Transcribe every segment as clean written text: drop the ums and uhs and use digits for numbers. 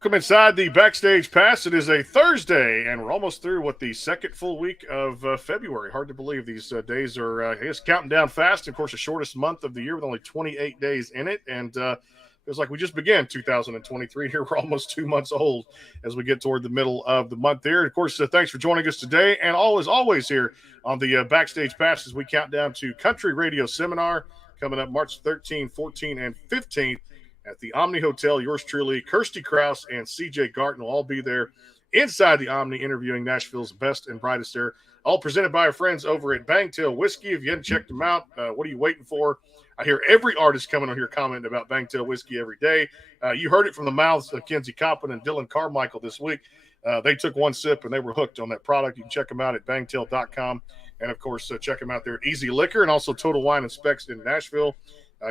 Welcome inside the Backstage Pass. It is a Thursday, and we're almost through the second full week of February. Hard to believe these days are, I guess, counting down fast. Of course, the shortest month of the year with only 28 days in it, and feels like we just began 2023. Here we're almost 2 months old as we get toward the middle of the month here. Of course, thanks for joining us today, and always here on the Backstage Pass as we count down to Country Radio Seminar coming up March 13, 14, and 15 at the Omni Hotel. Yours truly, Kirsty Krause and CJ Garton will all be there inside the Omni interviewing Nashville's best and brightest there. All presented by our friends over at Bangtail Whiskey. If you haven't checked them out, what are you waiting for? I hear every artist coming on here commenting about Bangtail Whiskey every day. You heard it from the mouths of Kenzie Coppin and Dylan Carmichael this week. They took one sip and they were hooked on that product. You can check them out at bangtail.com. And, of course, check them out there at Easy Liquor and also Total Wine and Specs in Nashville.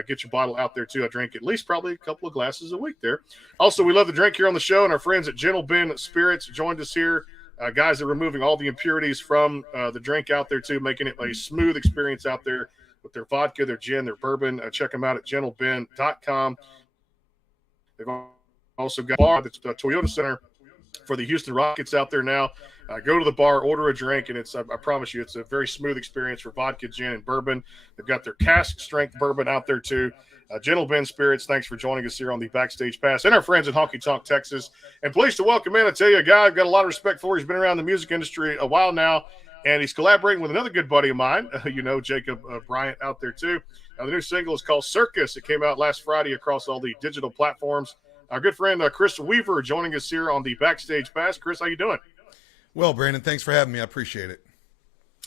Get your bottle out there, too. I drink at least probably a couple of glasses a week there. Also, we love the drink here on the show, and our friends at Gentle Ben Spirits joined us here. Guys are removing all the impurities from the drink out there, too, making it a smooth experience out there with their vodka, their gin, their bourbon. Check them out at gentleben.com. They've also got a bar at the Toyota Center for the Houston Rockets out there now. Go to the bar, order a drink, and I promise you, it's a very smooth experience for vodka, gin, and bourbon. They've got their cask strength bourbon out there too. Gentle Ben Spirits, thanks for joining us here on the Backstage Pass, and our friends at Honky Tonk, Texas. And pleased to welcome in, I tell you, a guy I've got a lot of respect for. He's been around the music industry a while now, and he's collaborating with another good buddy of mine, Jacob Bryant out there too. The new single is called Circus. It came out last Friday across all the digital platforms. Our good friend Chris Weaver joining us here on the Backstage Pass. Chris, how you doing? Well, Brandon, thanks for having me. I appreciate it.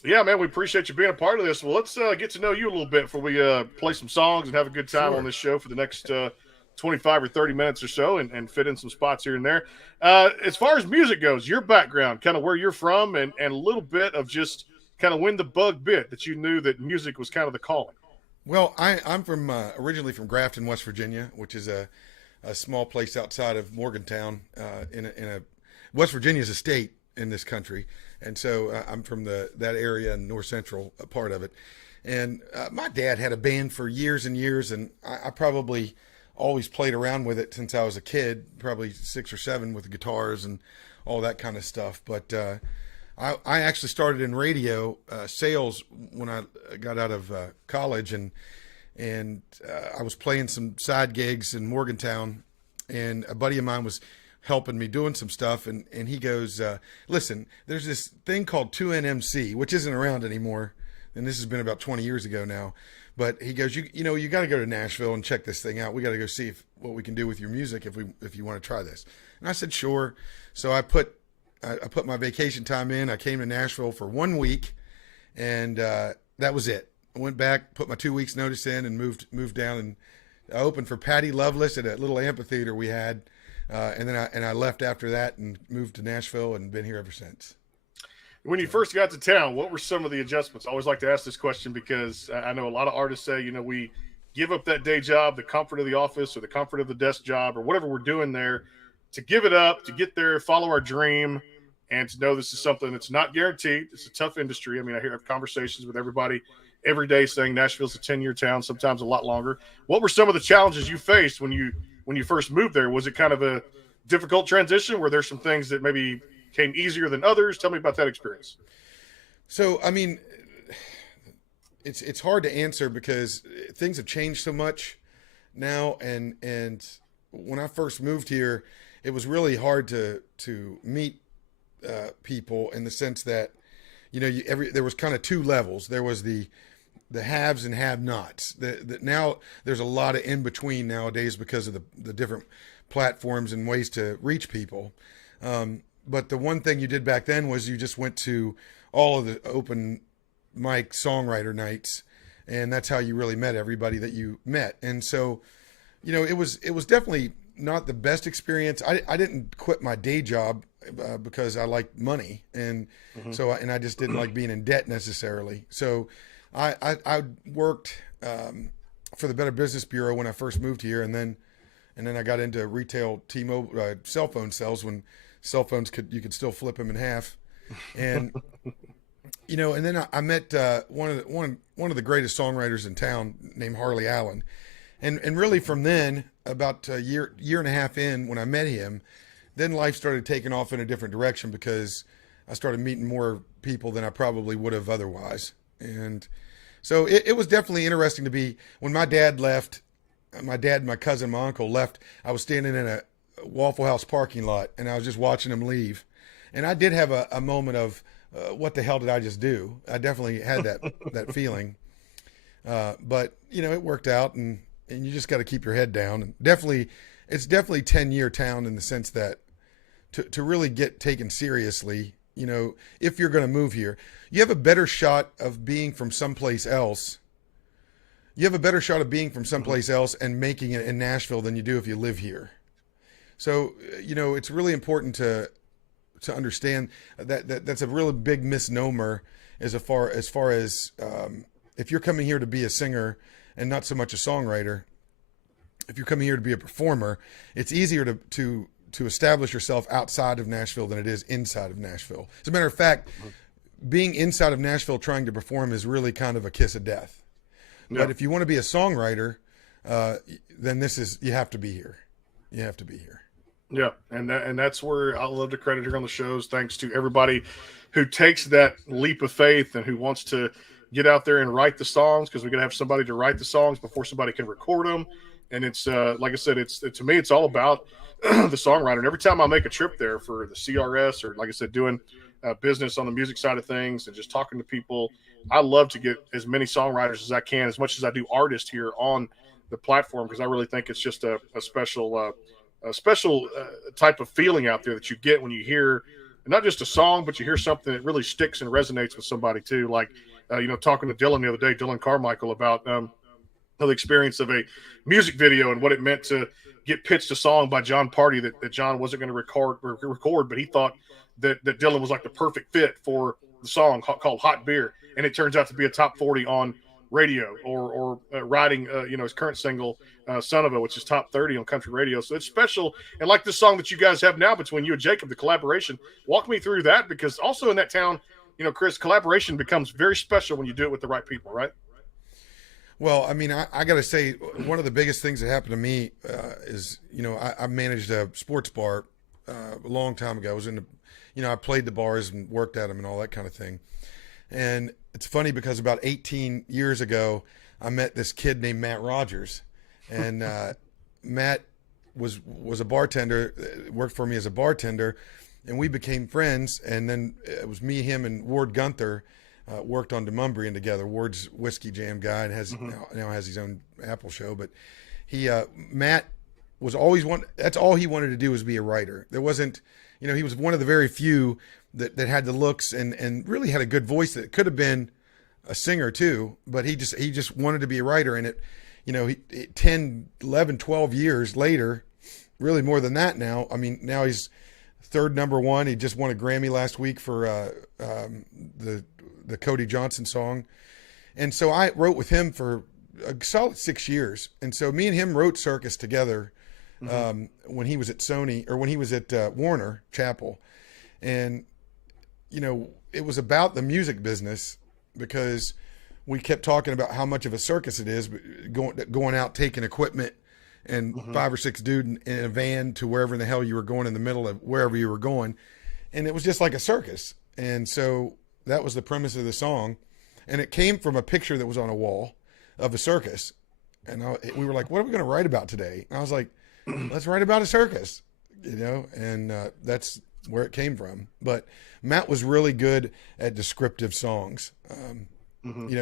Yeah, man, we appreciate you being a part of this. Well, let's get to know you a little bit before we play some songs and have a good time on this show for the next 25 or 30 minutes or so and fit in some spots here and there. As far as music goes, your background, kind of where you're from, and a little bit of just kind of when the bug bit that you knew that music was kind of the calling. Well, I'm from originally from Grafton, West Virginia, which is a small place outside of Morgantown in a West Virginia's a state in this country, and so I'm from that area in north central part of it. And my dad had a band for years and years, and I probably always played around with it since I was a kid, probably 6 or 7, with the guitars and all that kind of stuff. But I actually started in radio sales when I got out of college, and I was playing some side gigs in Morgantown, and a buddy of mine was helping me doing some stuff, and he goes, listen, there's this thing called 2NMC, which isn't around anymore, and this has been about 20 years ago now, but he goes, you got to go to Nashville and check this thing out. We got to go see what we can do with your music if you want to try this. And I said, sure. So I put my vacation time in. I came to Nashville for 1 week, and that was it. I went back, put my 2 weeks notice in, and moved down, and I opened for Patty Loveless at a little amphitheater we had. And then I left after that and moved to Nashville and been here ever since. When you first got to town, what were some of the adjustments? I always like to ask this question because I know a lot of artists say, we give up that day job, the comfort of the office or the comfort of the desk job or whatever we're doing there to give it up, to get there, follow our dream, and to know this is something that's not guaranteed. It's a tough industry. I mean, I have conversations with everybody every day saying Nashville's a 10-year town, sometimes a lot longer. What were some of the challenges you faced when you first moved there? Was it kind of a difficult transition? Were there some things that maybe came easier than others? Tell me about that experience. So, I mean, it's hard to answer because things have changed so much now. And when I first moved here, it was really hard to meet people in the sense that, there was kind of 2 levels. There was the haves and have-nots. Now there's a lot of in between nowadays because of the different platforms and ways to reach people. But the one thing you did back then was you just went to all of the open mic songwriter nights, and that's how you really met everybody that you met. And so, it was definitely not the best experience. I didn't quit my day job because I liked money, and so I just didn't like being in debt necessarily. So I worked for the Better Business Bureau when I first moved here, and then I got into retail T-Mobile cell phone sales when cell phones you could still flip them in half, and and then I met one of the greatest songwriters in town named Harley Allen, and really from then, about a year and a half in, when I met him, then life started taking off in a different direction because I started meeting more people than I probably would have otherwise. And so it was definitely interesting to be when my dad left. My dad, my cousin, my uncle left. I was standing in a Waffle House parking lot, and I was just watching them leave. And I did have a moment of what the hell did I just do? I definitely had that feeling. But it worked out, and you just got to keep your head down. And it's definitely 10-year town in the sense that to really get taken seriously, if you're going to move here, you have a better shot of being from someplace else. You have a better shot of being from someplace else and making it in Nashville than you do if you live here. So, it's really important to understand that's a really big misnomer as far as if you're coming here to be a singer and not so much a songwriter. If you're coming here to be a performer, it's easier to establish yourself outside of Nashville than it is inside of Nashville. As a matter of fact, being inside of Nashville trying to perform is really kind of a kiss of death. Yeah. But if you want to be a songwriter, then you have to be here. You have to be here. Yeah, and that's where I love to credit here on the shows. Thanks to everybody who takes that leap of faith and who wants to get out there and write the songs, because we got to have somebody to write the songs before somebody can record them. And it's like I said, to me, it's all about the songwriter. And every time I make a trip there for the CRS or, like I said, doing business on the music side of things and just talking to people, I love to get as many songwriters as I can, as much as I do artists here on the platform, because I really think it's just a special type of feeling out there that you get when you hear not just a song, but you hear something that really sticks and resonates with somebody too. Like, talking to Dylan the other day, Dylan Carmichael, about the experience of a music video and what it meant to get pitched a song by John Party that John wasn't going to record, but he thought that Dylan was like the perfect fit for the song called Hot Beer. And it turns out to be a top 40 on radio or riding, his current single, Son of a, which is top 30 on country radio. So it's special. And like this song that you guys have now between you and Jacob, the collaboration, walk me through that, because also in that town, Chris, collaboration becomes very special when you do it with the right people, right? Well, I mean, I got to say, one of the biggest things that happened to me is, I managed a sports bar a long time ago. I was in I played the bars and worked at them and all that kind of thing. And it's funny because about 18 years ago, I met this kid named Matt Rogers, and Matt was a bartender, worked for me as a bartender, and we became friends. And then it was me, him, and Ward Gunther worked on Demumbrian together. Ward's whiskey jam guy and has now has his own Apple show. But Matt was always that's all he wanted to do was be a writer. There wasn't, he was one of the very few that had the looks and really had a good voice that could have been a singer too, but he just wanted to be a writer. And 10, 11, 12 years later, really more than that now. I mean, now he's third #1. He just won a Grammy last week for the Cody Johnson song. And so I wrote with him for a solid 6 years. And so me and him wrote Circus together when he was at Sony, or when he was at Warner Chapel. And, it was about the music business, because we kept talking about how much of a circus it is, going out, taking equipment and 5 or 6 dudes in a van to wherever in the hell you were going, in the middle of wherever you were going. And it was just like a circus. And so that was the premise of the song. And it came from a picture that was on a wall of a circus. And we were like, what are we going to write about today? And I was like, let's write about a circus, and that's where it came from. But Matt was really good at descriptive songs.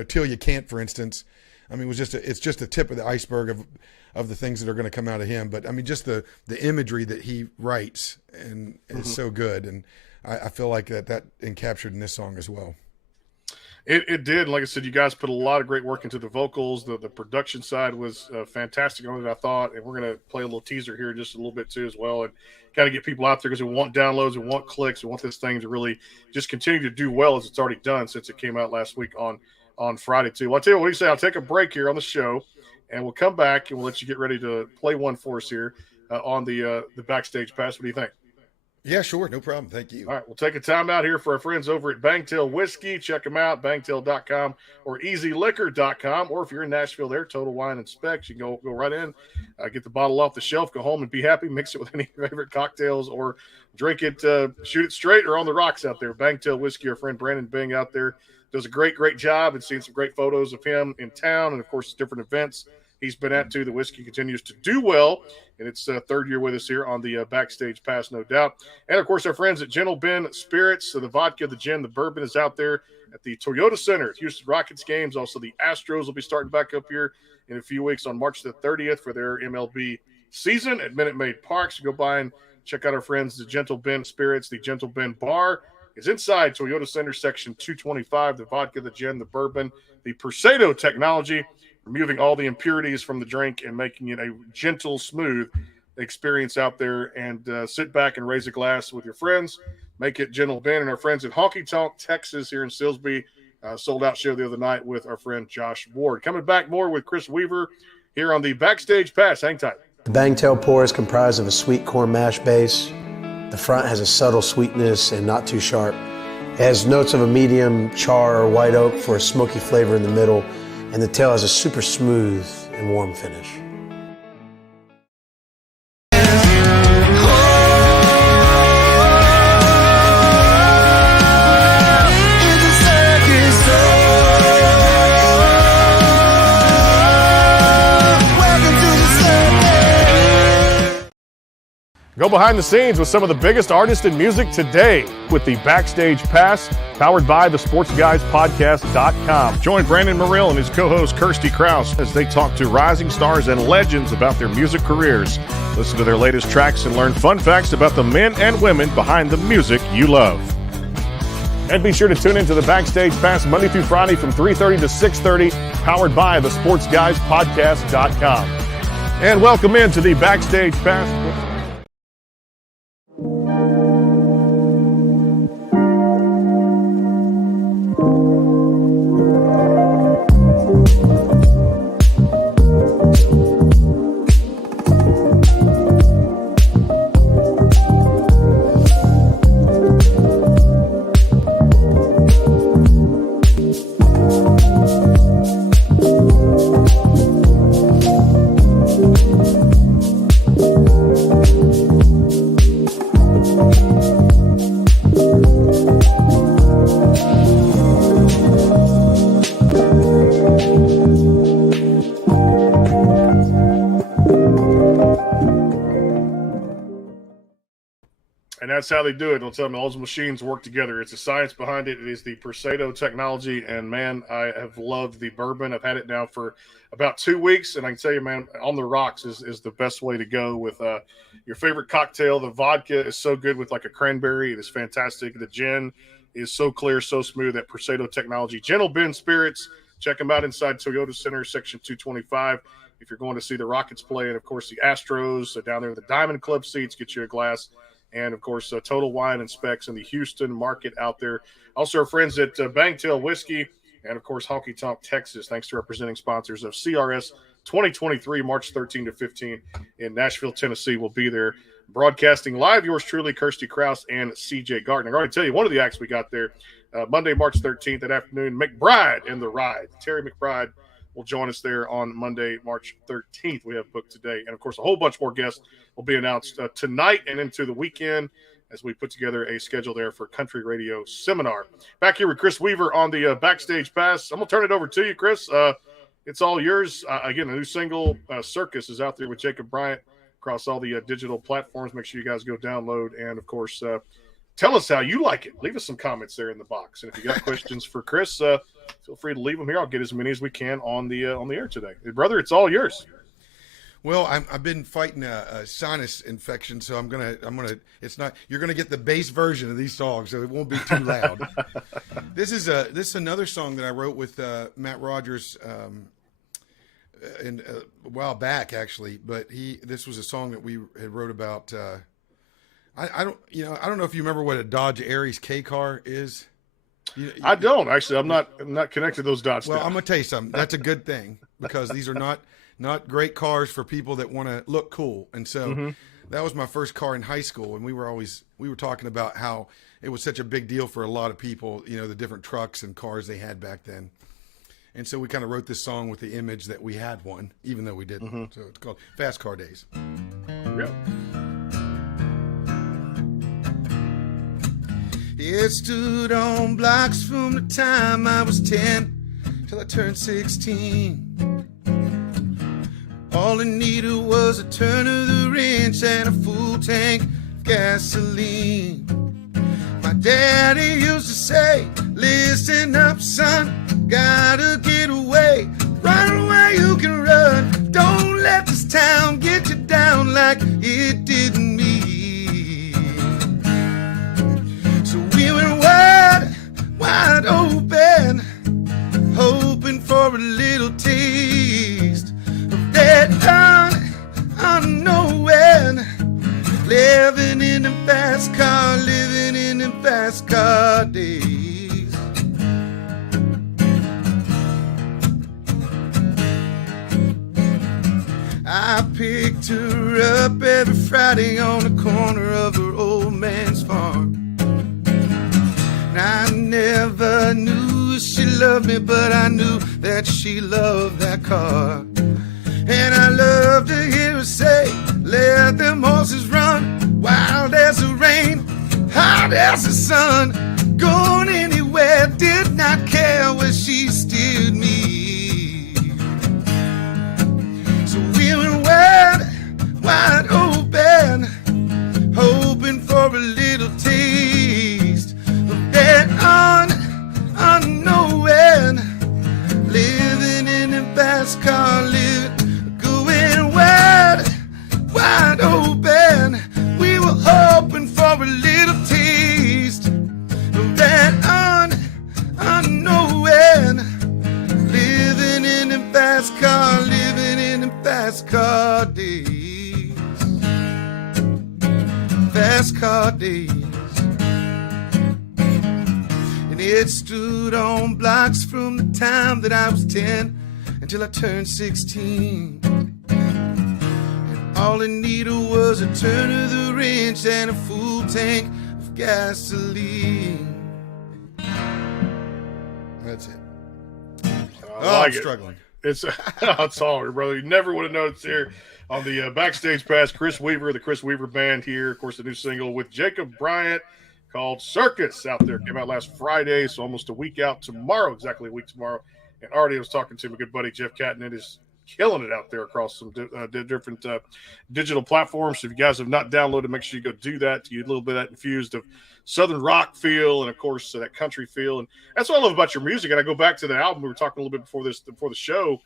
Till You Can't, for instance. I mean, it's just a tip of the iceberg of the things that are going to come out of him. But I mean, just the imagery that he writes and is so good. And I feel like that encaptured in this song as well. It did. Like I said, you guys put a lot of great work into the vocals. The production side was fantastic on it, I thought. And we're going to play a little teaser here just a little bit too as well, and kind of get people out there, because we want downloads, we want clicks, we want this thing to really just continue to do well as it's already done since it came out last week on Friday too. Well, I'll tell you what do you say? I'll take a break here on the show, and we'll come back and we'll let you get ready to play one for us here on the Backstage Pass. What do you think? Yeah, sure. No problem. Thank you. All right, we'll take a time out here for our friends over at Bangtail Whiskey. Check them out, bangtail.com or easyliquor.com. Or if you're in Nashville there, Total Wine and Specs, you can go right in, get the bottle off the shelf, go home and be happy, mix it with any of your favorite cocktails or drink it, shoot it straight or on the rocks out there. Bangtail Whiskey, our friend Brandon Bing out there does a great job, and seeing some great photos of him in town and, of course, different events he's been at too. The whiskey continues to do well, and it's third year with us here on the Backstage Pass, no doubt. And, of course, our friends at Gentle Ben Spirits. So the vodka, the gin, the bourbon is out there at the Toyota Center, Houston Rockets games. Also, the Astros will be starting back up here in a few weeks on March the 30th for their MLB season at Minute Maid Park. So go by and check out our friends, the Gentle Ben Spirits. The Gentle Ben Bar is inside Toyota Center, section 225. The vodka, the gin, the bourbon, the Persado technology, removing all the impurities from the drink and making it a gentle, smooth experience out there. And sit back and raise a glass with your friends. Make it Gentle Ben. And our friends at Honky Tonk, Texas, here in Silsbee, sold out show the other night with our friend Josh Ward. Coming back more with Chris Weaver here on the Backstage Pass. Hang tight. The Bangtail pour is comprised of a sweet corn mash base. The front has a subtle sweetness and not too sharp. It has notes of a medium char or white oak for a smoky flavor in the middle, and the tail has a super smooth and warm finish. Go behind the scenes with some of the biggest artists in music today with the Backstage Pass, powered by the SportsGuysPodcast.com. Join Brandon Morrill and his co-host Kirsty Krause as they talk to rising stars and legends about their music careers. Listen to their latest tracks and learn fun facts about the men and women behind the music you love. And be sure to tune into the Backstage Pass Monday through Friday from 3:30 to 6:30, powered by the SportsGuysPodcast.com. And welcome into the Backstage Pass. And that's how they do it. They'll tell me all those machines work together. It's the science behind it. It is the Persado technology. And, man, I have loved the bourbon. I've had it now for about 2 weeks. And I can tell you, man, on the rocks is the best way to go with your favorite cocktail. The vodka is so good with like a cranberry. It is fantastic. The gin is so clear, so smooth. That Persado technology. Gentle Ben Spirits. Check them out inside Toyota Center, section 225. If you're going to see the Rockets play. And, of course, the Astros down there in the Diamond Club seats, get you a glass. And, of course, Total Wine and Specs in the Houston market out there. Also, our friends at Bangtail Whiskey and, of course, Honky Tonk, Texas. Thanks to our presenting sponsors of CRS 2023, March 13 to 15 in Nashville, Tennessee. We'll be there broadcasting live. Yours truly, Kirsty Krause and CJ Gardner. I already tell you, one of the acts we got there, Monday, March 13th, that afternoon, McBride and the Ride. Terry McBride will join us there on Monday, March 13th. We have booked today. And, of course, a whole bunch more guests will be announced tonight and into the weekend as we put together a schedule there for Country Radio Seminar. Back here with Chris Weaver on the Backstage Pass. I'm going to turn it over to you, Chris. It's all yours. Again, a new single, Circus, is out there with Jacob Bryant across all the digital platforms. Make sure you guys go download. And, of course, tell us how you like it. Leave us some comments there in the box. And if you got questions for Chris, feel free to leave them here. I'll get as many as we can on the air today. Brother, it's all yours. Well, I've been fighting a sinus infection, so I'm gonna. It's not. You're gonna get the bass version of these songs, so it won't be too loud. This is another song that I wrote with Matt Rogers a while back, actually. But this was a song that we had wrote about. I don't know if you remember what a Dodge Aries K car is. I don't actually. I'm not connected those dots. Well, down. I'm gonna tell you something. That's a good thing because these are not great cars for people that want to look cool. And so that was my first car in high school, and we were talking about how it was such a big deal for a lot of people, you know, the different trucks and cars they had back then. And so we kind of wrote this song with the image that we had one, even though we didn't. So it's called Fast Car Days. Yeah. It stood on blocks from the time I was 10 till I turned 16. All it needed was a turn of the wrench and a full tank of gasoline. My daddy used to say, listen up, son, gotta get away. Run away, you can run. Don't let this town get you down like it did me. So we went wide, wide open, hoping for a little taste of that unknown. Living in a fast car, living in a fast car days. I picked her up every Friday on the corner of her old man's farm. And I never knew she loved me, but I knew that she loved that car. And I love to hear her say, let them horses run, wild as the rain, hot as the sun. Going anywhere, did not care where she steered me. So we went wide, wide open, hoping for a little taste of that unknown. Living in a fast car, going wide open. We were hoping for a little taste of that unknown. Living in a fast car, living in a fast car days. Fast car days. And it stood on blocks from the time that I was 10 until I turned 16. All it needed was a turn of the wrench and a full tank of gasoline. That's it. I'm struggling. It's all right, brother. You never would have noticed here on the backstage pass. Chris Weaver, the Chris Weaver Band here. Of course, the new single with Jacob Bryant called Circus out there. Came out last Friday, so almost a week out tomorrow, exactly a week tomorrow. And already I was talking to my good buddy Jeff Catton, and is killing it out there across some different digital platforms. So if you guys have not downloaded, make sure you go do that to get a little bit of that infused of Southern rock feel and, of course, that country feel. And that's what I love about your music. And I go back to the album we were talking a little bit before the show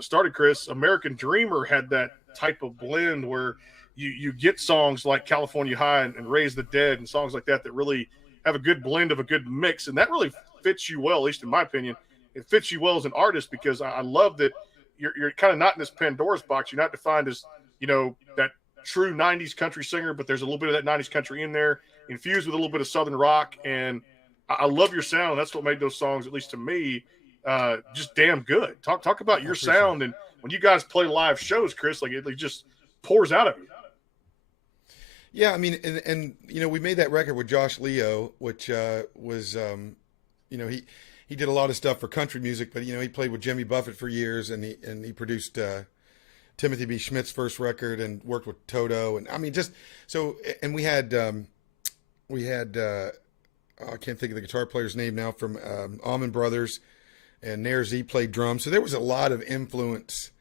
started, Chris. American Dreamer had that type of blend where you get songs like California High and Raise the Dead and songs like that really have a good blend of a good mix. And that really fits you well, at least in my opinion. It fits you well as an artist because I love that you're kind of not in this Pandora's box. You're not defined as, you know, that true 90s country singer, but there's a little bit of that 90s country in there, infused with a little bit of Southern rock. And I love your sound. That's what made those songs, at least to me, just damn good. Talk about your sound. And when you guys play live shows, Chris, like it just pours out of you. Yeah, I mean, and you know, we made that record with Josh Leo, which was, you know, he did a lot of stuff for country music, but you know, he played with Jimmy Buffett for years, and he produced Timothy B. Schmidt's first record and worked with Toto, and I mean, just so. And we had I can't think of the guitar player's name now, from Allman Brothers, and Nair Z played drums, so there was a lot of influence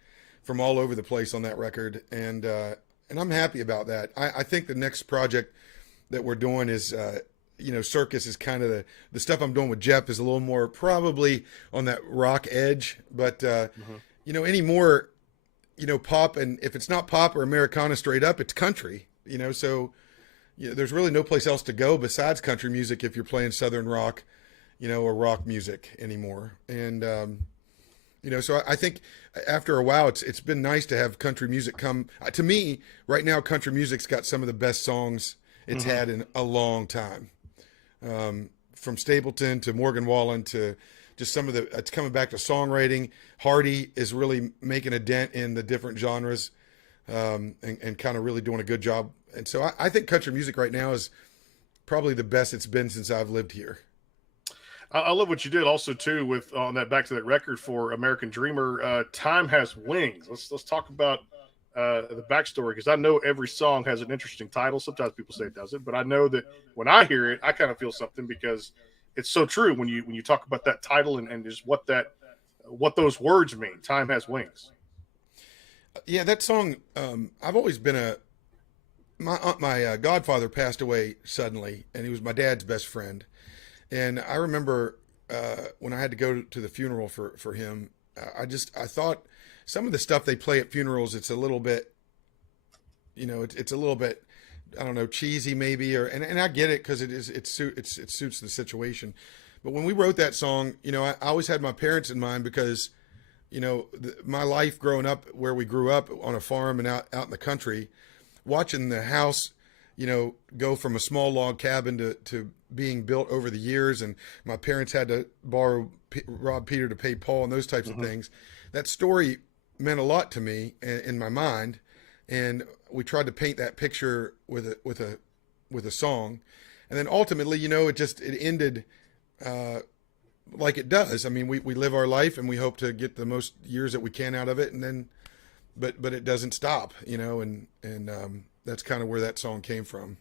from all over the place on that record, and I'm happy about that. I think the next project that we're doing is. You know, Circus is kind of the stuff I'm doing with Jeff is a little more probably on that rock edge, but you know, any more, you know, pop, and if it's not pop or Americana straight up, it's country, you know, so you know, there's really no place else to go besides country music if you're playing Southern rock, you know, or rock music anymore. And you know, so I think after a while, it's been nice to have country music come to me right now. Country music's got some of the best songs it's had in a long time. From Stapleton to Morgan Wallen to just some of the, it's coming back to songwriting. Hardy is really making a dent in the different genres. and kind of really doing a good job. And so I think country music right now is probably the best it's been since I've lived here. I love what you did also too with on that back to that record for American Dreamer. Time Has Wings. Let's talk about the backstory, because I know every song has an interesting title. Sometimes people say it doesn't, but I know that when I hear it, I kind of feel something because it's so true when you talk about that title and just what those words mean. Time has wings. Yeah, that song. I've always been my godfather passed away suddenly, and he was my dad's best friend. And I remember when I had to go to the funeral for him, I thought some of the stuff they play at funerals, it's a little bit, it's a little bit, I don't know, cheesy maybe, and I get it because it suits the situation. But when we wrote that song, I always had my parents in mind because, my life growing up where we grew up on a farm and out in the country, watching the house, go from a small log cabin to being built over the years, and my parents had to rob Peter to pay Paul and those types of things. That story meant a lot to me in my mind, and we tried to paint that picture with a song, and then ultimately, it ended like it does. I mean, we live our life and we hope to get the most years that we can out of it, and then, but it doesn't stop, and that's kind of where that song came from.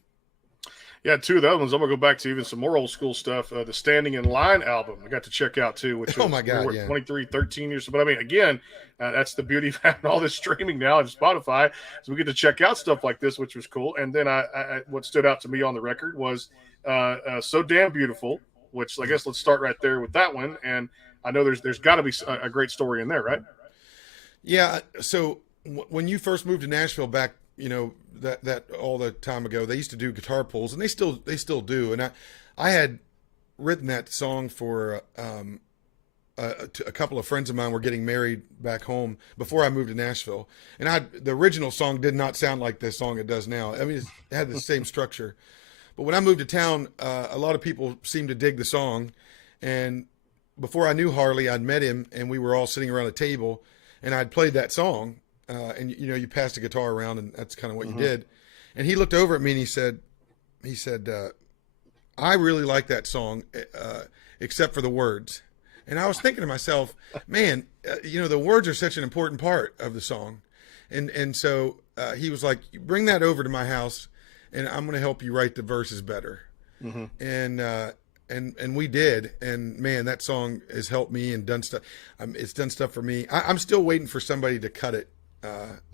Yeah, two of the other ones. I'm gonna go back to even some more old school stuff. The Standing in Line album I got to check out too, which was, oh my God, yeah. 23, 13 years. But I mean, again, that's the beauty of having all this streaming now and Spotify. So we get to check out stuff like this, which was cool. And then what stood out to me on the record was So Damn Beautiful, which I guess let's start right there with that one. And I know there's got to be a great story in there, right? Yeah. So when you first moved to Nashville back, that all the time ago, they used to do guitar pulls, and they still do. And I had written that song for a couple of friends of mine were getting married back home before I moved to Nashville. And the original song did not sound like the song it does now. I mean, it had the same structure. But when I moved to town, a lot of people seemed to dig the song. And before I knew Harley, I'd met him, and we were all sitting around a table, and I'd played that song. And you passed a guitar around, and that's kind of what you did. And he looked over at me and he said, I really like that song, except for the words. And I was thinking to myself, man, the words are such an important part of the song. And so he was like, bring that over to my house, and I'm going to help you write the verses better. And we did. And man, that song has helped me and done stuff. It's done stuff for me. I'm still waiting for somebody to cut it.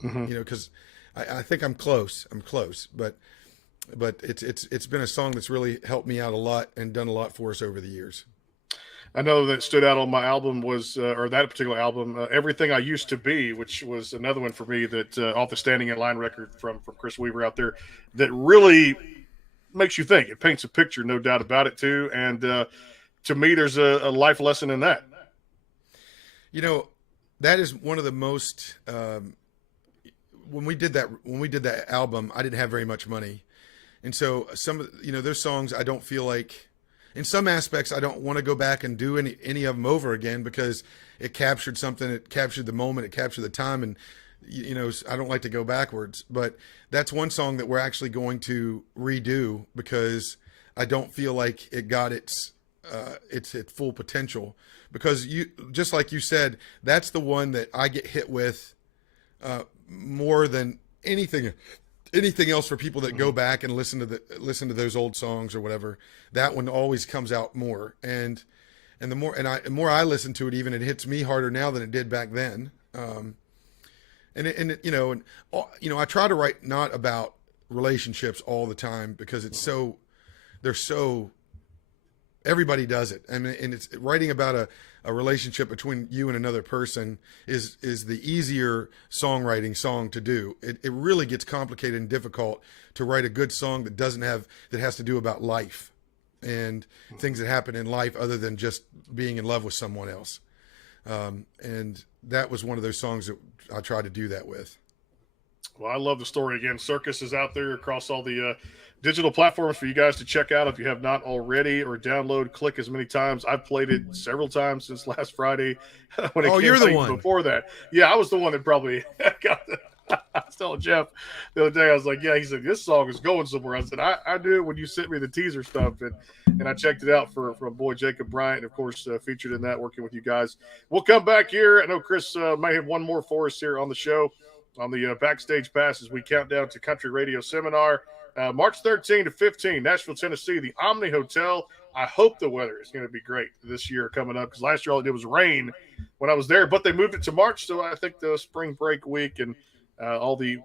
Because I think I'm close, but it's been a song that's really helped me out a lot and done a lot for us over the years. I know that stood out on my album was, or that particular album, Everything I Used to Be, which was another one for me that off the Standing in Line record from Chris Weaver out there that really makes you think. It paints a picture, no doubt about it too. And to me, there's a life lesson in that. That is one of the most. When we did that album, I didn't have very much money, and so some of those songs I don't feel like, in some aspects, I don't want to go back and do any of them over again because it captured something. It captured the moment. It captured the time, and I don't like to go backwards. But that's one song that we're actually going to redo because I don't feel like it got its full potential. Because just like you said, that's the one that I get hit with more than anything else. For people that go back and listen to those old songs or whatever, that one always comes out more. And the more I listen to it, even it hits me harder now than it did back then. I try to write not about relationships all the time because they're so. Everybody does it. I mean, and it's writing about a relationship between you and another person is the easier songwriting song to do. It really gets complicated and difficult to write a good song that has to do about life and things that happen in life other than just being in love with someone else. And that was one of those songs that I tried to do that with. Well, I love the story. Again, Circus is out there across all the digital platforms for you guys to check out if you have not already, or download, click as many times. I've played it several times since last Friday. You're the one before that. Yeah, I was the one that probably got I was telling Jeff the other day, I was like, yeah, he said, this song is going somewhere. I said, I knew it when you sent me the teaser stuff, and I checked it out for boy Jacob Bryant, of course, featured in that, working with you guys. We'll come back here. I know Chris may have one more for us here on the show, on the backstage pass as we count down to Country Radio Seminar. March 13 to 15, Nashville, Tennessee, the Omni Hotel. I hope the weather is going to be great this year coming up, because last year all it did was rain when I was there, but they moved it to March, so I think the spring break week and all the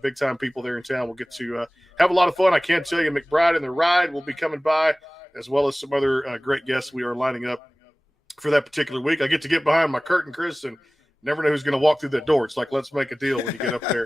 big time people there in town will get to have a lot of fun. I can tell you, McBride and the Ride will be coming by, as well as some other great guests we are lining up for that particular week. I get to get behind my curtain, Chris, and never know who's going to walk through that door. It's like, let's make a deal when you get up there.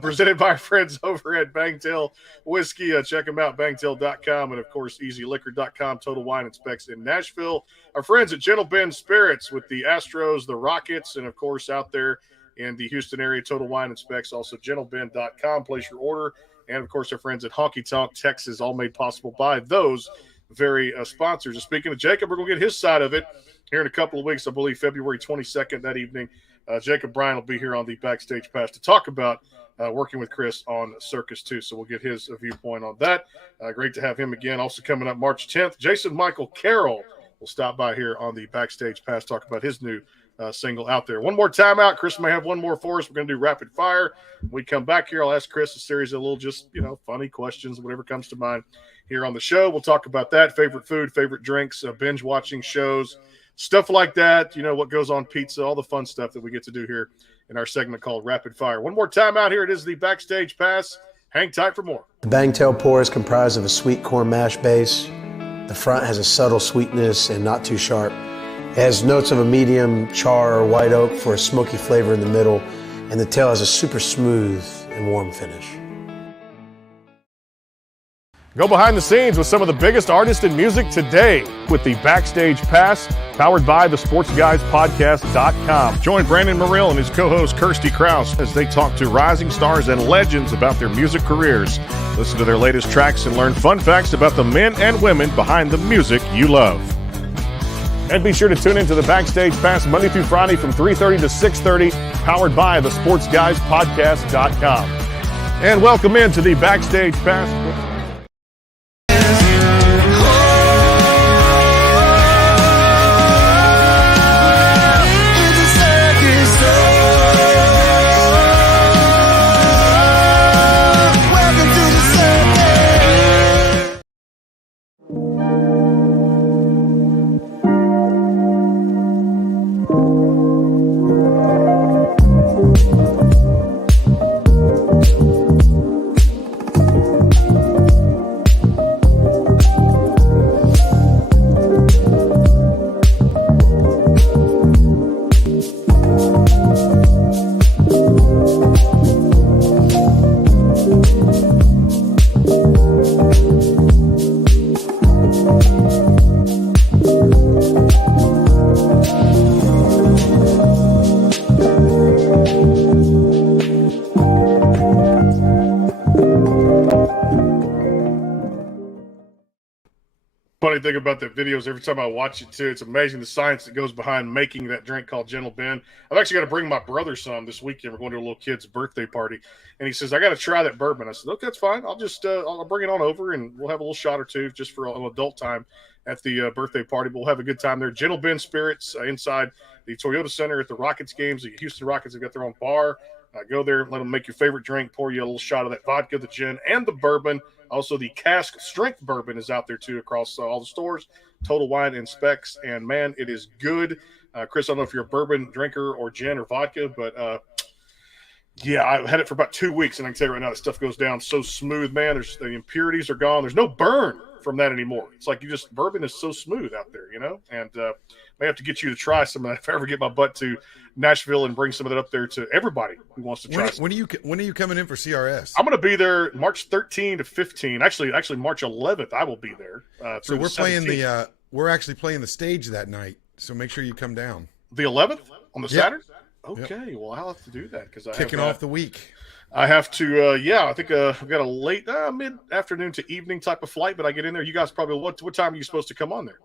Presented by our friends over at Bangtail Whiskey. Check them out, bangtail.com, and, of course, easyliquor.com, Total Wine and Specs in Nashville. Our friends at Gentle Bend Spirits with the Astros, the Rockets, and, of course, out there in the Houston area, Total Wine and Specs. Also, gentlebend.com. Place your order. And, of course, our friends at Honky Tonk, Texas, all made possible by those very sponsors. And speaking of Jacob, we're going to get his side of it here in a couple of weeks. I believe February 22nd that evening. Jacob Bryant will be here on the Backstage Pass to talk about working with Chris on Circus 2. So we'll get his viewpoint on that. Great to have him again. Also coming up March 10th, Jason Michael Carroll will stop by here on the Backstage Pass, talk about his new single out there. One more time out. Chris may have one more for us. We're going to do rapid fire. When we come back here, I'll ask Chris a series of little just, funny questions, whatever comes to mind here on the show. We'll talk about that. Favorite food, favorite drinks, binge watching shows, stuff like that, what goes on pizza, all the fun stuff that we get to do here in our segment called Rapid Fire. One more time out here. It is the Backstage Pass. Hang tight for more. The Bangtail pour is comprised of a sweet corn mash base. The front has a subtle sweetness and not too sharp. It has notes of a medium char or white oak for a smoky flavor in the middle, and the tail has a super smooth and warm finish. Go behind the scenes with some of the biggest artists in music today with the Backstage Pass, powered by the SportsGuysPodcast.com. Join Brandon Morrill and his co-host Kirsty Krause as they talk to rising stars and legends about their music careers. Listen to their latest tracks and learn fun facts about the men and women behind the music you love. And be sure to tune into the Backstage Pass Monday through Friday from 3:30 to 6:30, powered by the SportsGuysPodcast.com. And welcome into the Backstage Pass. Funny thing about the videos, every time I watch it too, it's amazing the science that goes behind making that drink called Gentle Bend. I've actually got to bring my brother some this weekend. We're going to a little kid's birthday party, and he says, I got to try that bourbon. I said, okay, that's fine. I'll bring it on over, and we'll have a little shot or two just for an adult time at the birthday party. We'll have a good time there. Gentle Bend Spirits inside the Toyota Center at the Rockets games. The Houston Rockets have got their own bar. Go there, let them make your favorite drink, pour you a little shot of that vodka, the gin, and the bourbon. Also, the cask strength bourbon is out there, too, across all the stores. Total Wine and Specs, and, man, it is good. Chris, I don't know if you're a bourbon drinker or gin or vodka, but, yeah, I've had it for about 2 weeks, and I can tell you right now, that stuff goes down so smooth, man. The impurities are gone. There's no burn from that anymore. It's like bourbon is so smooth out there, and may have to get you to try some of that if I ever get my butt to Nashville and bring some of that up there to everybody who wants to try. When are you coming in for CRS? I'm going to be there March 13 to 15. Actually March 11th I will be there. So we're actually playing the stage that night. So make sure you come down. The 11th on the Yep. Saturday. Okay, well I'll have to do that because Kicking off the week. I have to. I think I've got a late mid afternoon to evening type of flight, but I get in there. You guys probably what time are you supposed to come on there?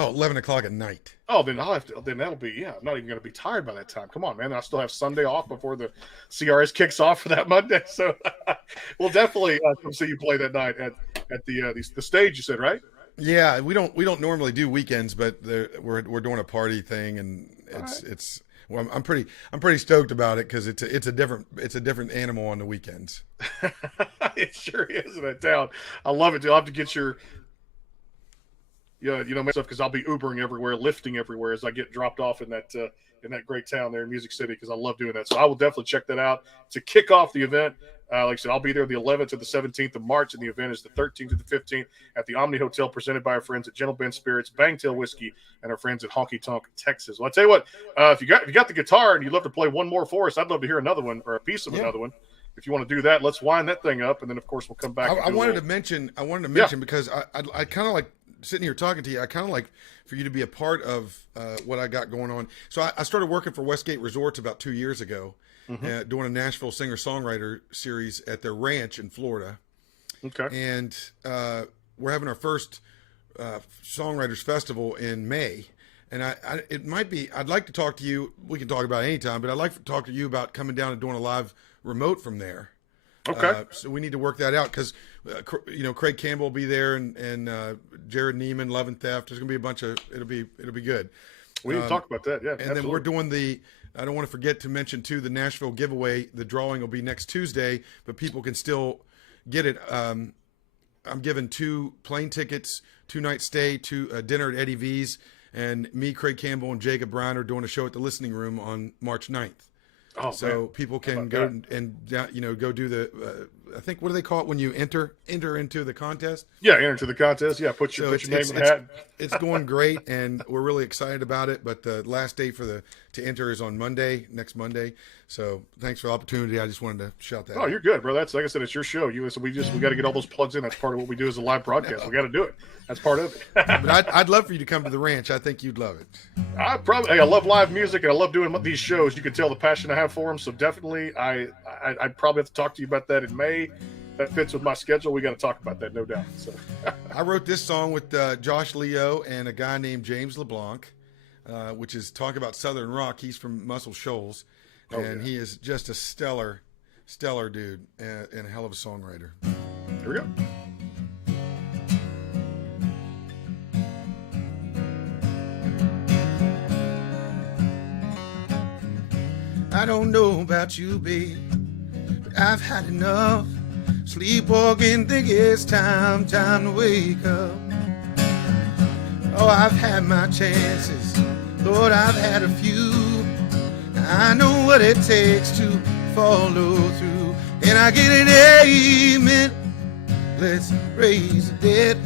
Oh, 11 o'clock at night. Oh, then I'll have to. Then that'll be. Yeah, I'm not even going to be tired by that time. Come on, man. I still have Sunday off before the CRS kicks off for that Monday. So we'll definitely come see you play that night at the stage. You said, right? Yeah, we don't normally do weekends, but we're doing a party thing, and it's. Well, I'm pretty stoked about it because it's a different animal on the weekends. It sure is in that town. I love it. You'll have to get your myself, because I'll be Ubering everywhere, lifting everywhere as I get dropped off in that great town there in Music City, because I love doing that. So I will definitely check that out to kick off the event. Like I said, I'll be there the 11th to the 17th of March, and the event is the 13th to the 15th at the Omni Hotel, presented by our friends at Gentle Ben Spirits, Bangtail Whiskey, and our friends at Honky Tonk, Texas. Well, I'll tell you what, if you got the guitar and you'd love to play one more for us, I'd love to hear another one or a piece of another one. If you want to do that, let's wind that thing up, and then of course we'll come back. I wanted to mention because I kind of like sitting here talking to you. I kind of like for you to be a part of what I got going on. So I started working for Westgate Resorts about 2 years ago. Doing a Nashville singer-songwriter series at their ranch in Florida. Okay. And we're having our first Songwriters Festival in May. And I'd like to talk to you. We can talk about it anytime, but I'd like to talk to you about coming down and doing a live remote from there. Okay. So we need to work that out because, Craig Campbell will be there and Jared Neiman, Love and Theft. There's going to be a bunch of, it'll be good. We need to talk about that. Yeah. And absolutely. Then we're doing I don't want to forget to mention too, the Nashville giveaway. The drawing will be next Tuesday, but people can still get it. I'm giving 2 plane tickets, 2-night stay, to dinner at Eddie V's, and me, Craig Campbell, and Jacob Brown are doing a show at the Listening Room on March 9th. Oh, so man. People can go and go do the. I think, what do they call it when you enter into the contest? Yeah, enter into the contest. Yeah, put your name in the hat. It's going great, and we're really excited about it. But the last date to enter is on next Monday. So thanks for the opportunity. I just wanted to shout that. Oh, you're good, bro. That's, like I said, it's your show. We got to get all those plugs in. That's part of what we do as a live broadcast. We got to do it. That's part of it. But I'd love for you to come to the ranch. I think you'd love it. I love live music, and I love doing these shows. You can tell the passion I have for them. So definitely, I'd probably have to talk to you about that in May. That fits with my schedule. We got to talk about that, no doubt. So I wrote this song with Josh Leo and a guy named James LeBlanc, which is talk about Southern rock. He's from Muscle Shoals, and he is just a stellar dude and a hell of a songwriter. Here we go. I don't know about you, babe, but I've had enough. Sleepwalking, think it's time to wake up. Oh, I've had my chances, Lord, I've had a few. I know what it takes to follow through. And I get an amen, let's raise the dead.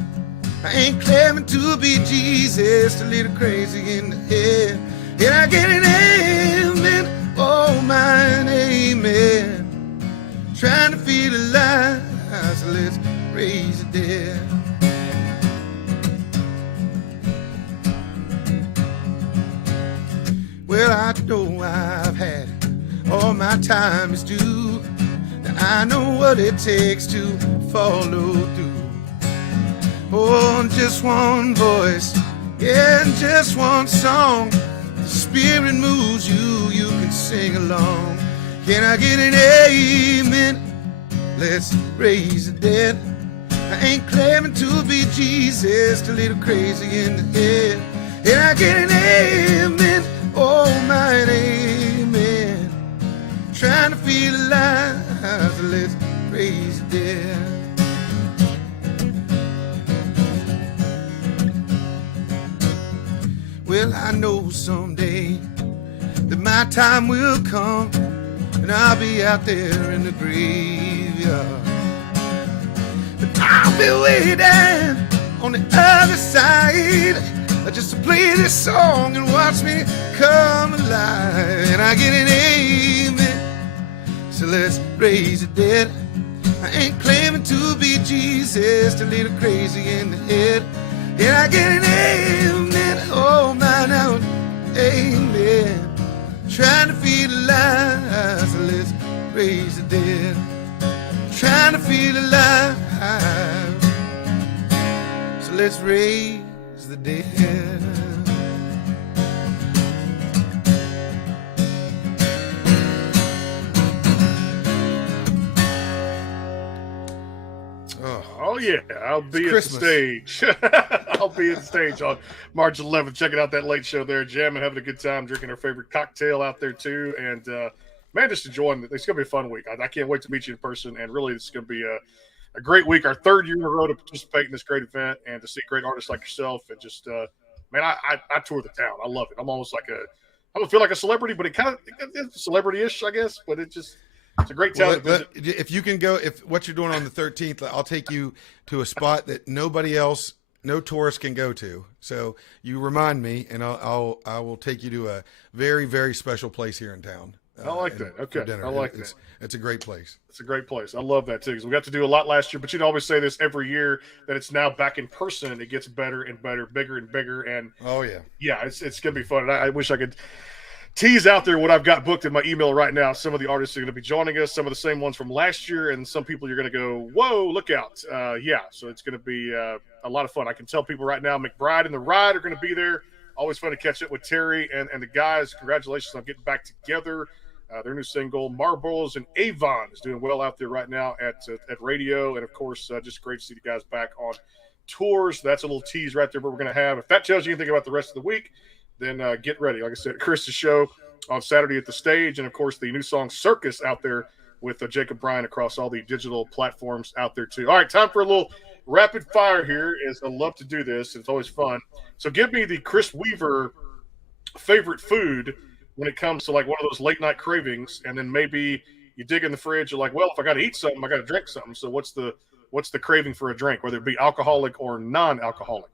I ain't claiming to be Jesus, a little crazy in the head. And I get an amen, oh mine, amen. Trying to feel alive, so let's raise the dead. Well, I know I've had all my time is due. Now I know what it takes to follow through. Oh, just one voice, yeah, and just one song. The Spirit moves you, you can sing along. Can I get an amen? Let's raise the dead. I ain't claiming to be Jesus, a little crazy in the head. And I get an amen, oh mine, amen. Trying to feel alive, so let's raise the dead. Well, I know someday that my time will come, and I'll be out there in the graveyard. But I'll be way down on the other side, just to play this song and watch me come alive. And I get an amen, so let's raise the dead. I ain't claiming to be Jesus, a little crazy in the head. And I get an amen, oh my now, amen. Trying to feel alive, so let's raise the dead. Trying to feel alive, so let's raise the dead. yeah, I'll be at the Christmas. stage. I'll be at the stage on March 11th, checking out that late show there, jamming, having a good time, drinking our favorite cocktail out there too, and man, just enjoying it. It's gonna be a fun week. I can't wait to meet you in person, and really, it's gonna be a great week. Our third year in a row to participate in this great event and to see great artists like yourself, and just man, I tour the town. I love it. I'm almost like I don't feel like a celebrity, but it's celebrity-ish, I guess. But it's a great town. If you can go, if what you're doing on the 13th, I'll take you to a spot that nobody else, no tourist can go to. So you remind me, and I will take you to a very, very special place here in town. I like that. Okay, I like that. It's a great place. It's a great place. I love that too, because we got to do a lot last year. But you'd always say this every year that it's now back in person. It gets better and better, bigger and bigger, and yeah, it's gonna be fun. And I wish I could tease out there what I've got booked in my email right now. Some of the artists are going to be joining us, some of the same ones from last year, and some people you're going to go, whoa, look out. Yeah, so it's going to be a lot of fun. I can tell people right now, McBride and the Ride are going to be there. Always fun to catch up with Terry and the guys. Congratulations on getting back together. Their new single, Marbles and Avon, is doing well out there right now at radio. And, of course, just great to see the guys back on tours. That's a little tease right there what we're going to have. If that tells you anything about the rest of the week, then get ready. Like I said, Chris's show on Saturday at the Stage, and, of course, the new song Circus out there with Jacob Bryan across all the digital platforms out there, too. All right, time for a little rapid fire here. I love to do this. It's always fun. So give me the Chris Weaver favorite food when it comes to, like, one of those late-night cravings, and then maybe you dig in the fridge, you're like, well, if I got to eat something, I got to drink something. So what's the craving for a drink, whether it be alcoholic or non-alcoholic?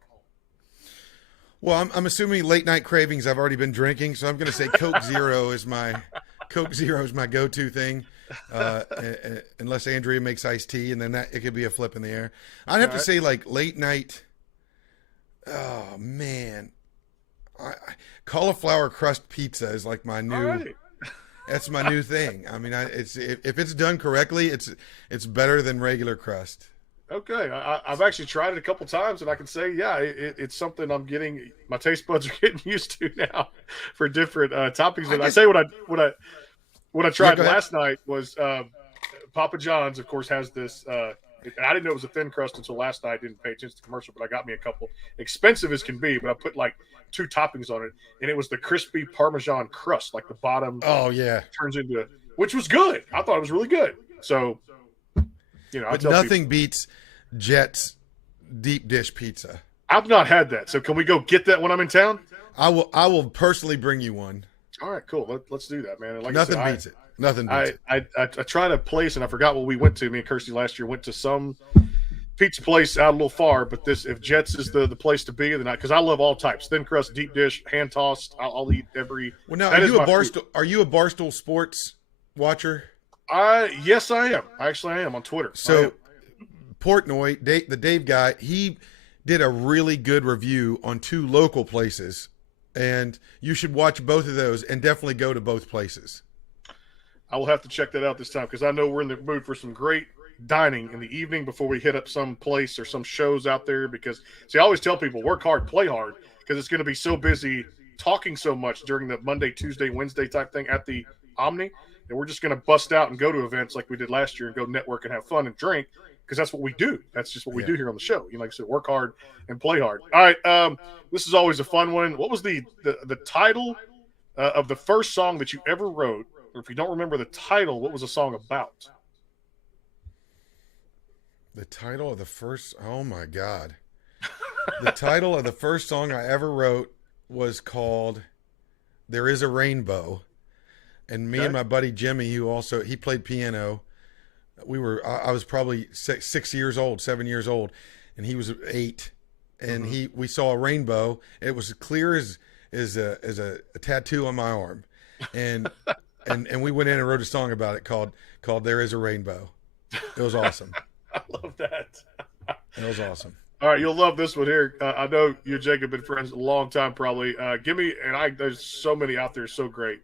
Well, I'm assuming late night cravings. I've already been drinking, so I'm going to say Coke Zero is my go-to thing, unless Andrea makes iced tea, and then it could be a flip in the air. I'd have to say like late night. Oh man, cauliflower crust pizza is like my new. Right. That's my new thing. I mean, if it's done correctly, it's better than regular crust. Okay, I've actually tried it a couple times, and I can say, yeah, it's something I'm getting. My taste buds are getting used to now for different toppings. And I say what I tried last night was Papa John's. Of course, has this. I didn't know it was a thin crust until last night. I didn't pay attention to the commercial, but I got me a couple. Expensive as can be, but I put like 2 toppings on it, and it was the crispy Parmesan crust, like the bottom. Oh yeah, turns into which was good. I thought it was really good. So. You know, but nothing beats Jet's deep dish pizza. I've not had that, so can we go get that when I'm in town? I will personally bring you one. All right, cool. Let's do that, man. And like Nothing I said, beats it. Nothing beats it. I tried a place, and I forgot what we went to. Me and Kirsty last year went to some pizza place out a little far, but if Jet's is the place to be, then because I love all types, thin crust, deep dish, hand tossed. I'll eat every. Well, now are you a Barstool Sports watcher? Yes, I am. Actually, I am on Twitter. So, Portnoy, the Dave guy, he did a really good review on 2 local places, and you should watch both of those and definitely go to both places. I will have to check that out this time because I know we're in the mood for some great dining in the evening before we hit up some place or some shows out there. Because, see, I always tell people work hard, play hard, because it's going to be so busy talking so much during the Monday, Tuesday, Wednesday type thing at the Omni. And we're just going to bust out and go to events like we did last year and go network and have fun and drink because that's what we do. That's just what we do here on the show. You know, like I said, work hard and play hard. All right, this is always a fun one. What was the title of the first song that you ever wrote? Or if you don't remember the title, what was the song about? The title of the first – oh, my God. The title of the first song I ever wrote was called There Is a Rainbow. And me and my buddy Jimmy, he played piano. I was probably 6 years old, 7 years old, and he was 8. And we saw a rainbow. It was as clear as a tattoo on my arm. And and we went in and wrote a song about it called There Is a Rainbow. It was awesome. I love that. It was awesome. All right, you'll love this one here. I know you and Jacob have been friends a long time, probably. Give me, there's so many out there, so great.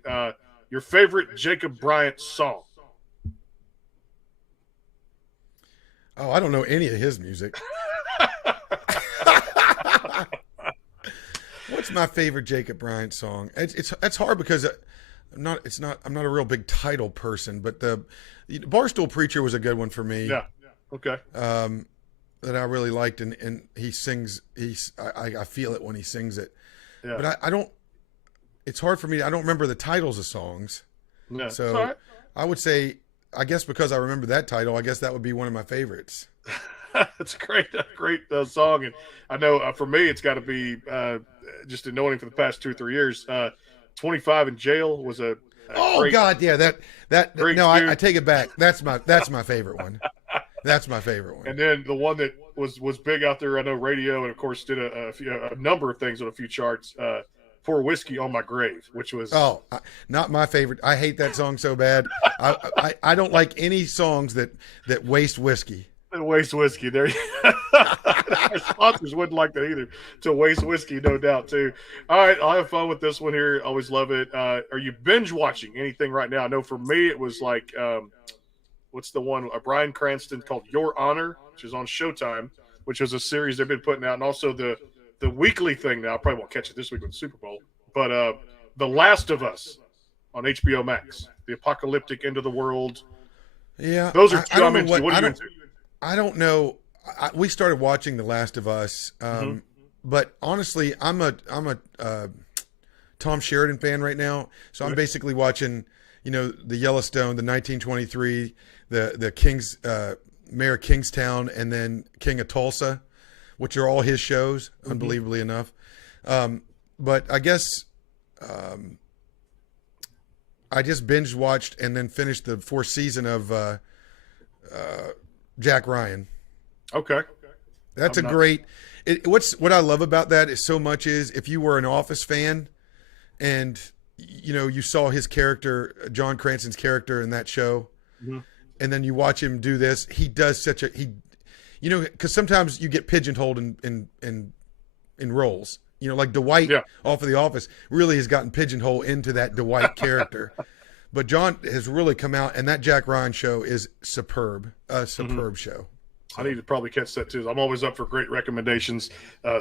Your favorite Jacob Bryant song? Oh, I don't know any of his music. What's my favorite Jacob Bryant song? It's hard because I'm not a real big title person, but the Barstool Preacher was a good one for me. Yeah. Okay. that I really liked, and he sings. I feel it when he sings it, Yeah. but I don't. It's hard for me. I don't remember the titles of songs, Yeah. so It's all right. I would say, I guess because I remember that title, I guess that would be one of my favorites. It's a great song, and I know for me it's got to be just knowing him for the past 2 or 3 years. 25 in Jail was a Oh great, God, yeah, that great no, tune. I take it back. That's my favorite one. That's my favorite one. And then the one that was big out there, I know radio, and of course did a number of things on a few charts. Pour whiskey on my grave, which was Not my favorite. I hate that song so bad. I don't like any songs that waste whiskey. waste whiskey. There, our sponsors wouldn't like that either. To waste whiskey, no doubt too. All right, I'll have fun with this one here. Always love it. Are you binge watching anything right now? I know for me it was like what's the one? Bryan Cranston called Your Honor, which is on Showtime, which was a series they've been putting out, and also the weekly thing now. I probably won't catch it this week with the Super Bowl, but The Last of Us on HBO Max, the apocalyptic end of the world. Yeah, Those are I two don't I'm know into. What are you into? I don't know. We started watching The Last of Us, but honestly, I'm a Tom Sheridan fan right now. So I'm basically watching, the Yellowstone, the 1923, the King's Mayor of Kingstown, and then King of Tulsa, which are all his shows, unbelievably enough. But I guess I just binge watched and then finished the fourth season of Jack Ryan. Okay. That's great. What I love about that is so much is if you were an Office fan and you saw his character, John Cranston's character in that show, and then you watch him do this, he does because sometimes you get pigeonholed in roles. Like Dwight off of The Office really has gotten pigeonholed into that Dwight character. But John has really come out, and that Jack Ryan show is superb. A superb show. I need to probably catch that too. I'm always up for great recommendations,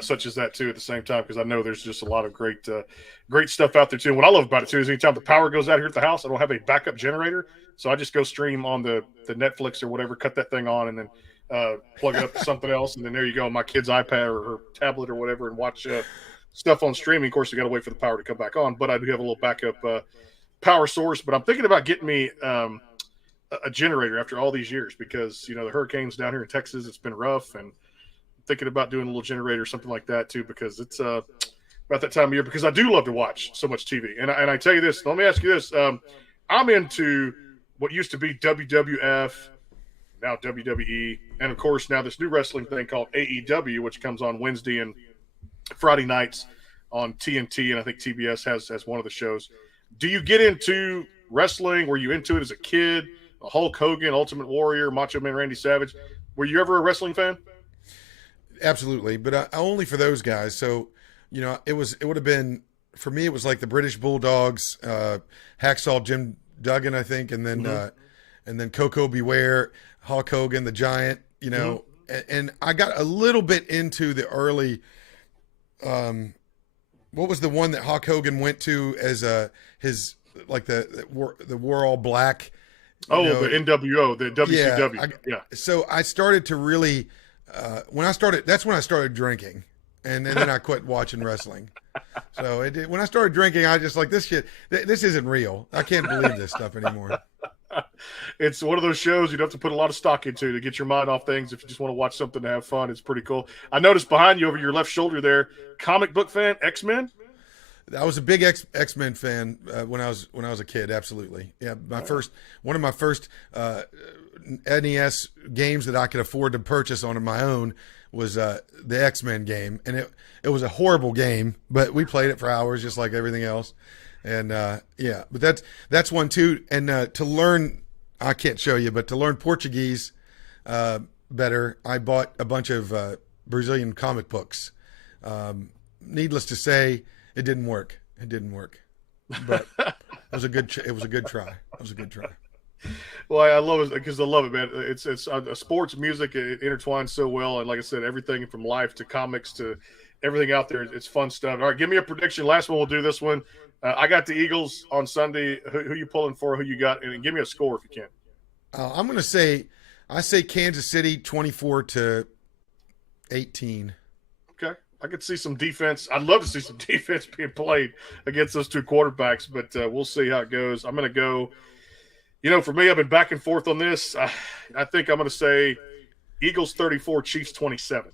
such as that too. At the same time, because I know there's just a lot of great stuff out there too. And what I love about it too is anytime the power goes out here at the house, I don't have a backup generator, so I just go stream on the Netflix or whatever, cut that thing on, and then plug it up to something else, and then there you go on my kid's iPad or tablet or whatever, and watch stuff on streaming. Of course, you got to wait for the power to come back on, but I do have a little backup power source. But I'm thinking about getting me a generator after all these years because the hurricanes down here in Texas, it's been rough, and thinking about doing a little generator or something like that too, because it's about that time of year, because I do love to watch so much TV. And I tell you this, let me ask you this. I'm into what used to be WWF, now WWE, and of course now this new wrestling thing called AEW, which comes on Wednesday and Friday nights on TNT, and I think TBS has one of the shows. Do you get into wrestling? Were you into it as a kid? Hulk Hogan, Ultimate Warrior, Macho Man Randy Savage. Were you ever a wrestling fan? Absolutely, but only for those guys. So, it would have been, for me, it was like the British Bulldogs, Hacksaw Jim Duggan, I think, and then Coco Beware, Hulk Hogan, the Giant, and I got a little bit into the early, what was the one that Hulk Hogan went to as his, like the War All Black? The NWO, the WCW. Yeah. So I started to really, that's when I started drinking, and then I quit watching wrestling. So when I started drinking, I just like, this shit, this isn't real. I can't believe this stuff anymore. It's one of those shows you'd have to put a lot of stock into to get your mind off things. If you just want to watch something to have fun, it's pretty cool. I noticed behind you over your left shoulder there, comic book fan, X-Men. I was a big X-Men fan when I was a kid. Absolutely, yeah. One of my first NES games that I could afford to purchase on my own was the X-Men game, and it was a horrible game, but we played it for hours just like everything else. And but that's one too. And to learn, I can't show you, but to learn Portuguese better, I bought a bunch of Brazilian comic books. Needless to say, it didn't work. But it was a good try. It was a good try. Well, I love it because I love it, man. It's sports, music, it intertwines so well, and like I said, everything from life to comics to everything out there. It's fun stuff. All right, give me a prediction. Last one, we'll do this one. I got the Eagles on Sunday. Who you pulling for? Who you got? And give me a score if you can. I'm going to say, Kansas City 24-17. 18. Okay. I could see some defense. I'd love to see some defense being played against those two quarterbacks, but we'll see how it goes. I'm going to go, for me, I've been back and forth on this. I think I'm going to say Eagles 34, Chiefs 27.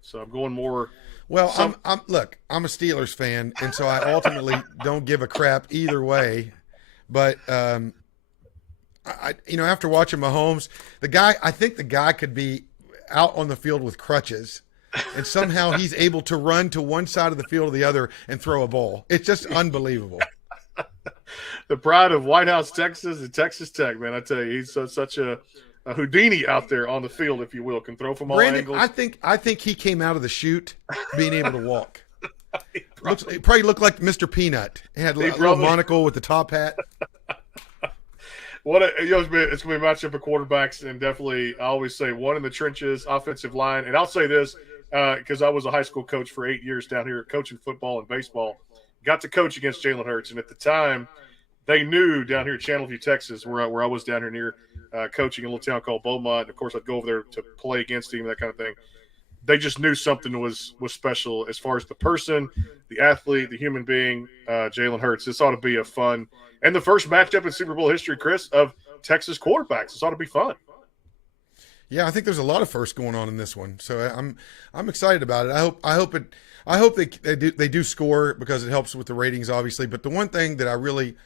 So I'm going more. Well, look, I'm a Steelers fan, and so I ultimately don't give a crap either way. But after watching Mahomes, I think the guy could be out on the field with crutches, and somehow he's able to run to one side of the field or the other and throw a ball. It's just unbelievable. The pride of White House, Texas, and Texas Tech, man. I tell you, he's such a Houdini out there on the field, if you will, can throw from all angles. I think he came out of the chute being able to walk. He probably looked like Mr. Peanut. He had a little monocle with the top hat. It's going to be a matchup of quarterbacks, and definitely I always say one in the trenches, offensive line. And I'll say this because I was a high school coach for 8 years down here coaching football and baseball. Got to coach against Jalen Hurts, and at the time, they knew down here in Channelview, Texas, where I was down here near coaching in a little town called Beaumont. And of course, I'd go over there to play against him, that kind of thing. They just knew something was special as far as the person, the athlete, the human being, Jalen Hurts. This ought to be a fun and the first matchup in Super Bowl history, Chris, of Texas quarterbacks. This ought to be fun. Yeah, I think there's a lot of firsts going on in this one, so I'm excited about it. I hope they do score because it helps with the ratings, obviously. But the one thing that I really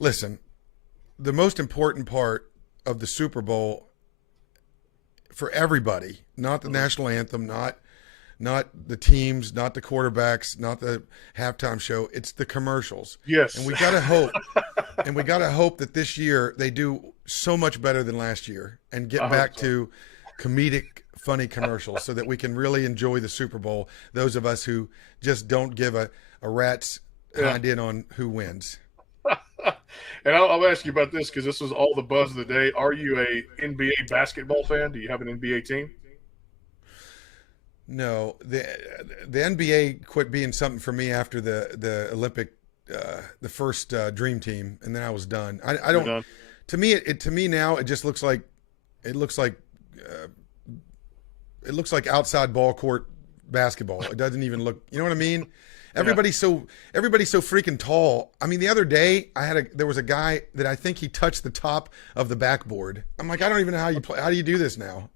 the most important part of the Super Bowl for everybody, not the national anthem, not the teams, not the quarterbacks, not the halftime show, it's the commercials. Yes. And we got to hope that this year they do so much better than last year and get back to comedic, funny commercials so that we can really enjoy the Super Bowl, those of us who just don't give a rat's hind end on who wins. And I'll ask you about this because this was all the buzz of the day. Are you a NBA basketball fan? Do you have an NBA team? No, the NBA quit being something for me after the Olympic, the first Dream Team, and then I was done. I don't. Done. To me now it just looks like it looks like outside ball court basketball. It doesn't even look. You know what I mean? Everybody's so freaking tall. I mean, the other day there was a guy that I think he touched the top of the backboard. I'm like, I don't even know how you play. How do you do this now?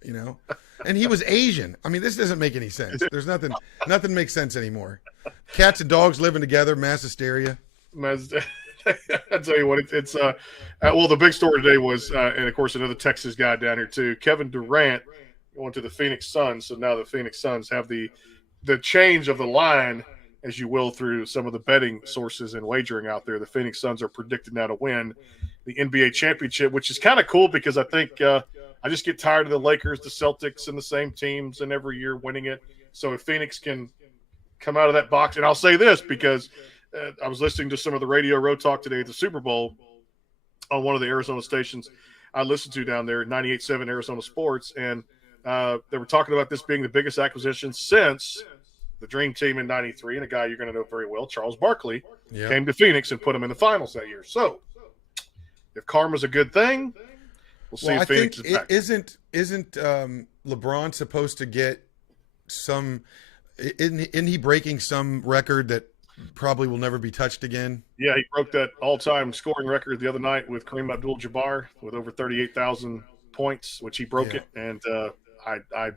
And he was Asian. I mean, this doesn't make any sense. There's nothing makes sense anymore. Cats and dogs living together, mass hysteria. I tell you what, it's well, the big story today was, and of course another Texas guy down here too, Kevin Durant going to the Phoenix Suns. So now the Phoenix Suns have the change of the line, as you will, through some of the betting sources and wagering out there. The Phoenix Suns are predicted now to win the NBA championship, which is kind of cool because I think I just get tired of the Lakers, the Celtics, and the same teams and every year winning it. So if Phoenix can come out of that box, and I'll say this because I was listening to some of the radio road talk today at the Super Bowl on one of the Arizona stations I listened to down there, 98.7 Arizona Sports, and they were talking about this being the biggest acquisition since the Dream Team in 93, and a guy you're going to know very well, Charles Barkley, came to Phoenix and put him in the finals that year. So if karma's a good thing, we'll see if Phoenix is back. Isn't LeBron supposed to get some – isn't he breaking some record that probably will never be touched again? Yeah, he broke that all-time scoring record the other night with Kareem Abdul-Jabbar with over 38,000 points, which he broke it. And I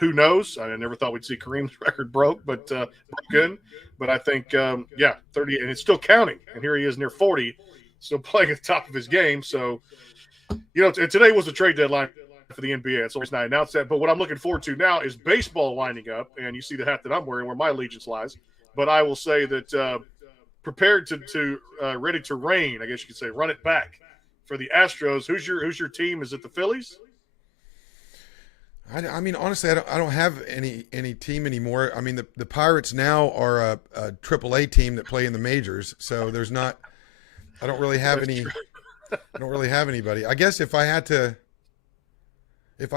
who knows? I never thought we'd see Kareem's record broken. But I think, 30, and it's still counting. And here he is near 40, still playing at the top of his game. So, today was the trade deadline for the NBA. It's always not announced that. But what I'm looking forward to now is baseball lining up. And you see the hat that I'm wearing where my allegiance lies. But I will say that prepared to ready to rain, I guess you could say, run it back for the Astros. Who's your team? Is it the Phillies? I mean, honestly, I don't have any team anymore. I mean, the Pirates now are a AAA team that play in the majors, so there's not. I don't really have any. I don't really have anybody. I guess if I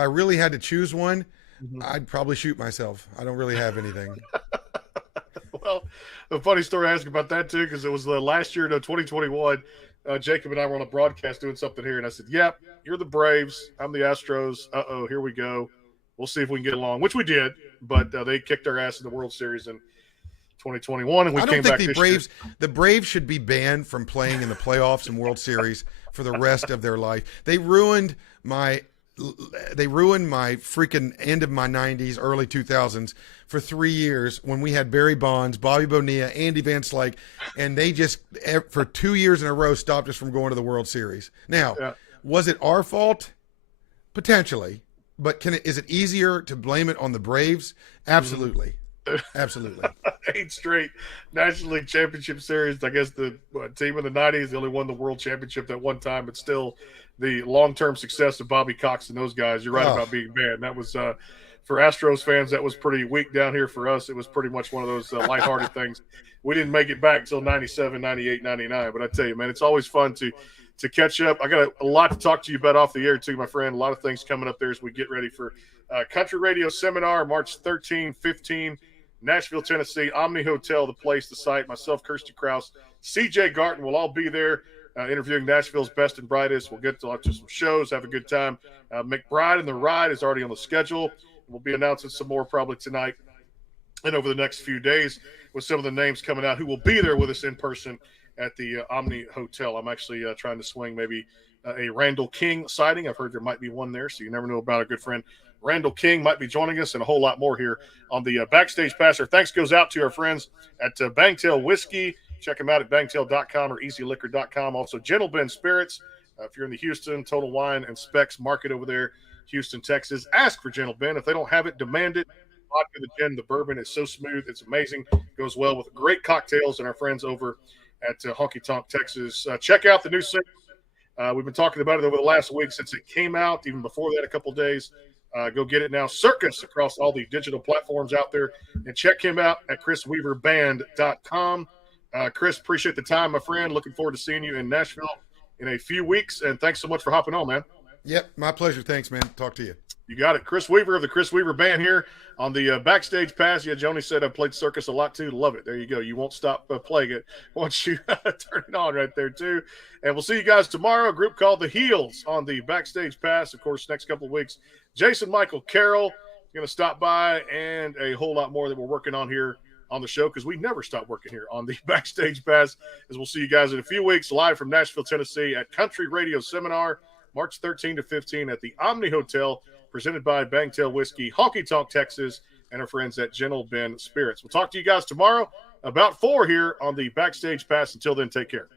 really had to choose one, I'd probably shoot myself. I don't really have anything. Well, a funny story I asked about that too, because it was the last year, 2021. Jacob and I were on a broadcast doing something here, and I said, "Yep, you're the Braves. I'm the Astros. Here we go." we'll see if we can get along, which we did. But they kicked our ass in the World Series in 2021, and we I came don't think back the Braves should be banned from playing in the playoffs and World Series for the rest of their life. They ruined my freaking end of my 90s, early 2000s for 3 years when we had Barry Bonds, Bobby Bonilla, Andy Van Slyke, and they just, for 2 years in a row, stopped us from going to the World Series. Now, was it our fault? Potentially. But is it easier to blame it on the Braves? Absolutely. Absolutely. 8 straight National League Championship Series. I guess the team in the 90s, they only won the World Championship at one time, but still the long-term success of Bobby Cox and those guys. You're right about being banned. That was, for Astros fans, that was pretty weak down here. For us, it was pretty much one of those lighthearted things. We didn't make it back until 97, 98, 99. But I tell you, man, it's always fun to catch up. I got a lot to talk to you about off the air, too, my friend. A lot of things coming up there as we get ready for Country Radio Seminar, March 13, 15, Nashville, Tennessee, Omni Hotel, the place, the site. Myself, Kirsty Krause, CJ Garton will all be there interviewing Nashville's best and brightest. We'll get to watch some shows, have a good time. McBride and the Ride is already on the schedule. We'll be announcing some more probably tonight and over the next few days with some of the names coming out who will be there with us in person at the Omni Hotel. I'm actually trying to swing maybe a Randall King sighting. I've heard there might be one there, so you never know about our good friend Randall King might be joining us, and a whole lot more here on the Backstage Pass. Our thanks goes out to our friends at Bangtail Whiskey. Check them out at bangtail.com or easyliquor.com. Also, Gentle Ben Spirits. If you're in the Houston Total Wine and Specs market over there, Houston, Texas, ask for Gentle Ben. If they don't have it, demand it. Vodka, the gin, the bourbon is so smooth. It's amazing. Goes well with great cocktails and our friends over at Honky Tonk, Texas. Check out the new single. We've been talking about it over the last week since it came out, even before that, a couple days. Go get it now. Circus across all the digital platforms out there. And check him out at chrisweaverband.com. Chris, appreciate the time, my friend. Looking forward to seeing you in Nashville in a few weeks. And thanks so much for hopping on, man. Yep, my pleasure. Thanks, man. Talk to you. You got it. Chris Weaver of the Chris Weaver Band here on the Backstage Pass. Yeah, Joni said I played Circus a lot, too. Love it. There you go. You won't stop playing it once you turn it on right there, too. And we'll see you guys tomorrow. A group called The Heels on the Backstage Pass. Of course, next couple of weeks, Jason Michael Carroll going to stop by, and a whole lot more that we're working on here on the show, because we never stop working here on the Backstage Pass. As we'll see you guys in a few weeks live from Nashville, Tennessee at Country Radio Seminar, March 13 to 15 at the Omni Hotel, presented by Bangtail Whiskey, Honky Tonk, Texas, and our friends at Gentle Ben Spirits. We'll talk to you guys tomorrow about 4 here on the Backstage Pass. Until then, take care.